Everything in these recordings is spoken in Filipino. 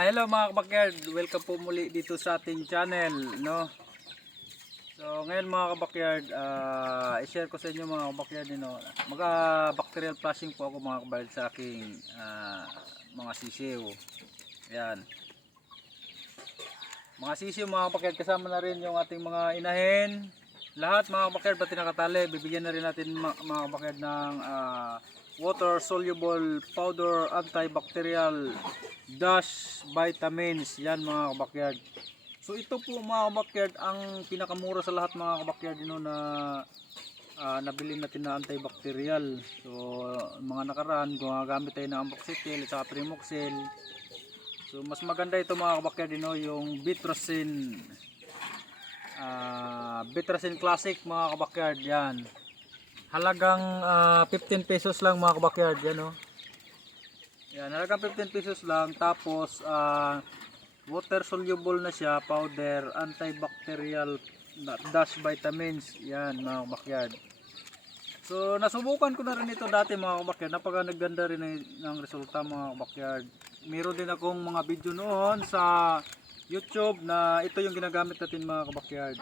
hello mga kabakyard, welcome po muli dito sa ating channel, no? So, ngayon mga kabakyard, ah, i-share ko sa inyo mga kabakyard, no? Mag-bacterial flushing po ako mga kabakyard sa aking ah, mga sisiw. Yan. Mga sisiw mga kabakyard, kasama na rin yung ating mga inahin. Lahat mga kabakyard, pati nakatali, bibigyan na rin natin mga kabakyard ng ah, water soluble powder antibacterial dash vitamins. Yan mga kabakyard. So ito po mga kabakyard ang pinakamura sa lahat mga kabakyard no, na ah, nabili natin na antibacterial. So mga nakaraan gumagamit tayo ng amboxetil at primoxil. So mas maganda ito mga kabakyard no, yung bitracin ah bitracin classic mga kabakyard yan halagang ah, 15 pesos lang mga kabakyard yan oh. Yan, halagang 15 pesos lang tapos ah, water soluble na siya, powder, antibacterial dash vitamins. Yan mga kabakyard. So nasubukan ko na rin ito dati mga kabakyard. Napaka naganda rin ng, ng resulta mga kabakyard. Meron din akong mga video noon sa YouTube na ito yung ginagamit natin mga kabakyard.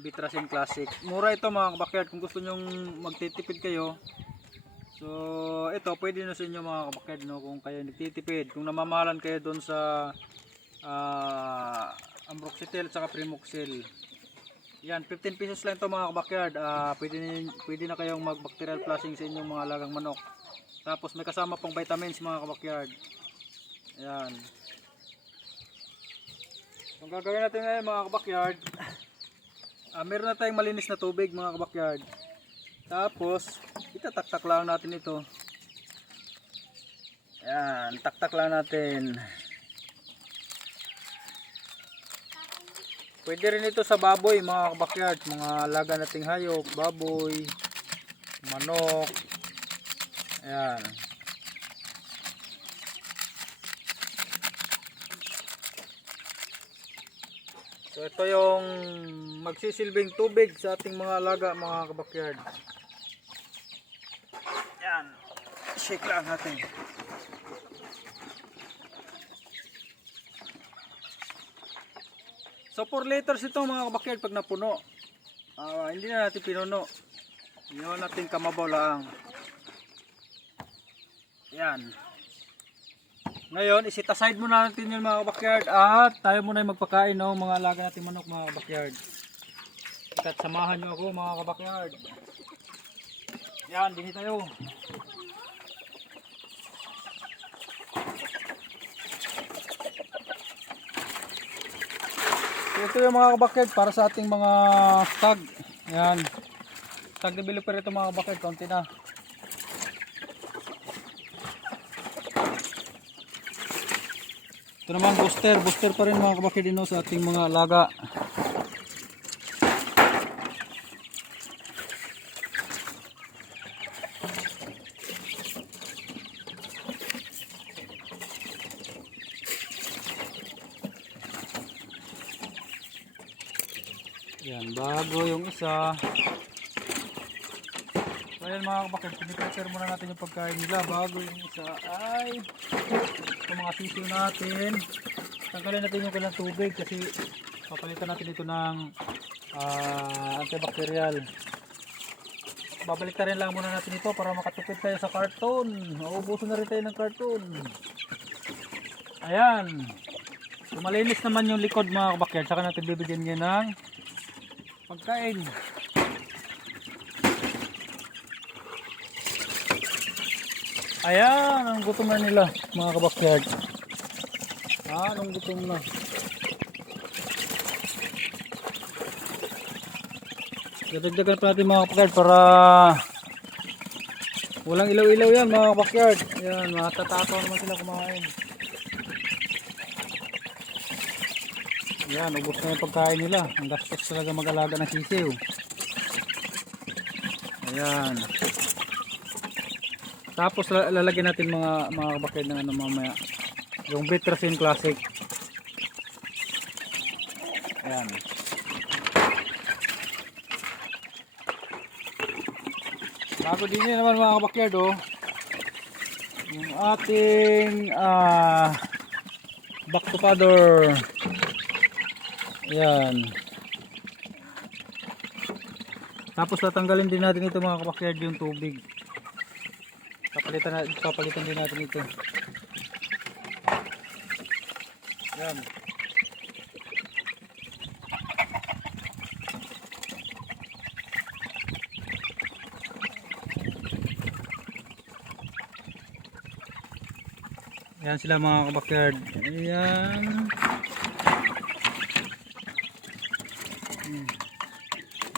Bitrasin Classic. Mura ito mga kabakyard kung gusto nyong magtitipid kayo. So ito pwede na sa inyo mga kabakyard no kung kayo nagtitipid. Kung namamahalan kayo doon sa ah Ambroxetil at saka Primoxil. Yan 15 pesos lang ito mga kabakyard. Ah pwede, pwede na kayong mag bacterial flushing sa inyong mga lagang manok. Tapos may kasama pang vitamins mga kabakyard. Yan. So, ang gagawin natin ngayon mga kabakyard, Ah, meron na tayong malinis na tubig mga kabakyard. Tapos, itataktak lang natin ito. Yan, taktak lang natin. Pwede rin ito sa baboy mga kabakyard, mga alaga nating hayop, baboy, manok. Ayan. So ito yung magsisilbing tubig sa ating mga alaga mga kabakyard. Yan. Shake lang natin. So 4 liters ito mga kabakyard pag napuno. Ah, hindi na natin pinuno. Yun natin kamabaw lang. Yan. Ngayon, isit aside muna natin yung mga backyard at tayo muna yung magpakain ng mga alaga natin manok mga backyard. At samahan nyo ako mga kabakyard. Yan, din tayo. Ito yung mga kabakyard para sa ating mga stag. Yan. Stag developer ito mga kabakyard, konti na. Ito naman booster, booster pa rin mga kabakidino sa ating mga alaga. Yan, bago yung isa. Ayan mga kabakid, piniprepare muna natin yung pagkain nila bago yung isa ay ito mga sisiw natin. Tanggalin natin yung kailang tubig kasi papalitan natin ito ng ah, antibacterial. Babalik rin lang muna natin ito para makatipid tayo sa karton maubuso na rin tayo ng karton ayan. So, malinis naman yung likod mga kabakyard saka natin bibigyan niya ng pagkain Ayan, ang gutom na nila mga kabakyard. Ah, ang gutom na. Dadagdagan pa natin mga kabakyard para walang ilaw-ilaw yan mga kabakyard. Ayan, matatato naman sila kumain. Ayan, ubos na yung pagkain nila. Ang gastos talaga mag-alaga ng sisiw. Ayan. Tapos la- lalagyan natin mga mga kabakid ng ano mamaya. Yung Bitrasin Classic. Ayan. Bago din yun naman mga kabakyard oh. Yung ating ah Back to father. Yan. Tapos tatanggalin din natin ito mga kabakyard yung tubig. Papalitan, na, papalitan din natin ito. Yan. Yan sila mga kabakyard. Ayan. Hmm.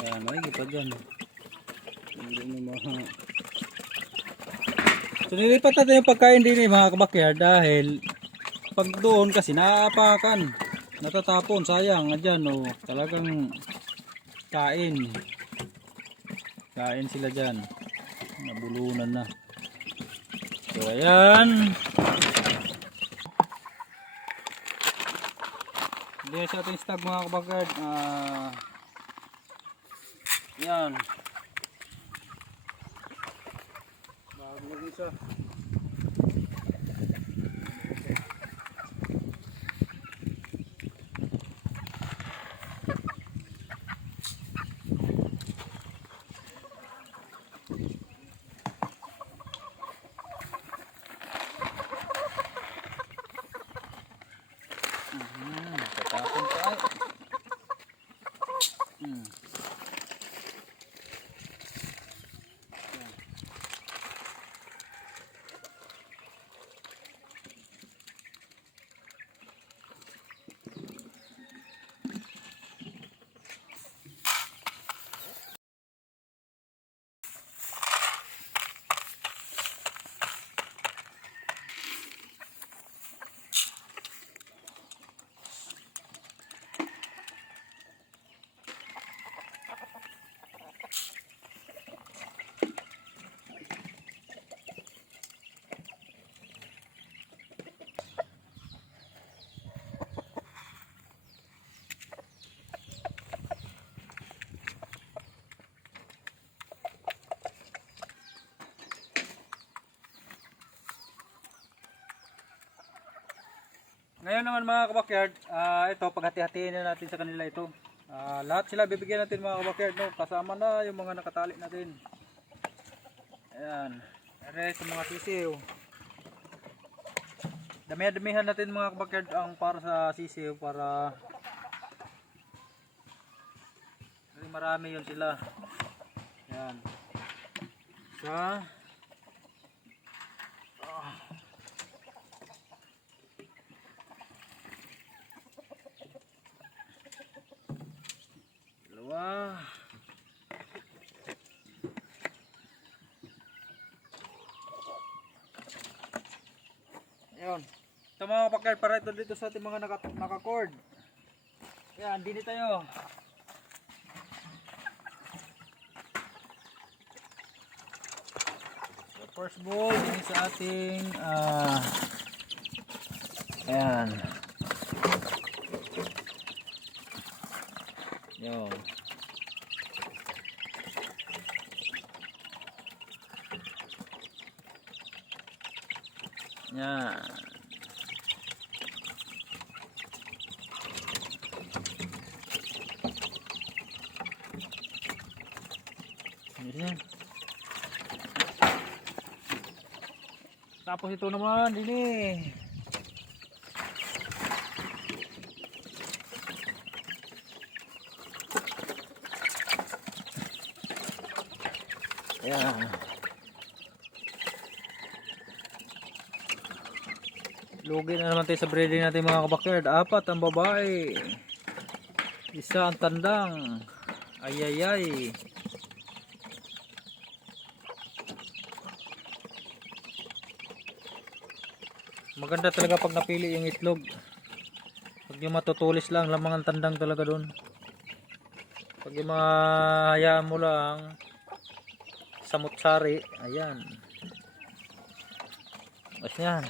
Ayan, may pa dyan. Hindi mo mga... So nilipat natin yung pagkain din eh mga kabakyard dahil pag doon kasi naaapakan. Natatapon, sayang. Adyan oh, talagang kain. Kain sila dyan. Nabulunan na. So ayan. Hindi sa ating stag mga kabagard. Ah, yan. Bago lang isa. Hmm, tatapon pa ay. Hmm. Ngayon naman mga kabakyard, ah, ito paghati-hatiin na natin sa kanila ito. Ah, lahat sila bibigyan natin mga kabakyard, no? kasama na yung mga nakatali natin. Ayan, Ere sa mga sisiw. Damihan-damihan natin mga kabakyard ang para sa sisiw para marami yun sila. Ayan. Sa Ito mga kapakard, para ito dito sa ating mga naka, naka-cord. Yan, dini tayo. So, first ball, dini sa ating, ah, ayan. Yun. Yan. Yan. Tapos ito naman, dini. Ayan. Lugi na naman tayo sa breeding natin mga kabakyard. Apat ang babae. Isa ang tandang. Ayayay. Maganda talaga pag napili yung itlog. Pag yung matutulis lang, lamang ang tandang talaga doon. Pag yung mga hayaan mo lang, samutsari, ayan. Mas yan.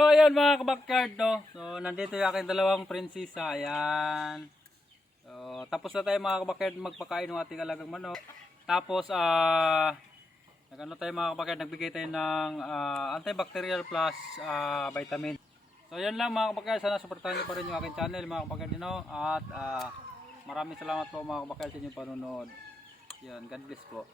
So ayan mga kabakyard no. So nandito yung aking dalawang prinsesa. Ayan. So tapos na tayo mga kabakyard magpakain ng ating alagang manok. Tapos ah nagano tayo mga kabakyard nagbigay tayo ng ah, antibacterial plus ah, vitamin. So ayan lang mga kabakyard sana suportahan niyo pa rin yung aking channel mga kabakyard no. At ah, maraming salamat po mga kabakyard sa inyong panonood. Yan, God bless po.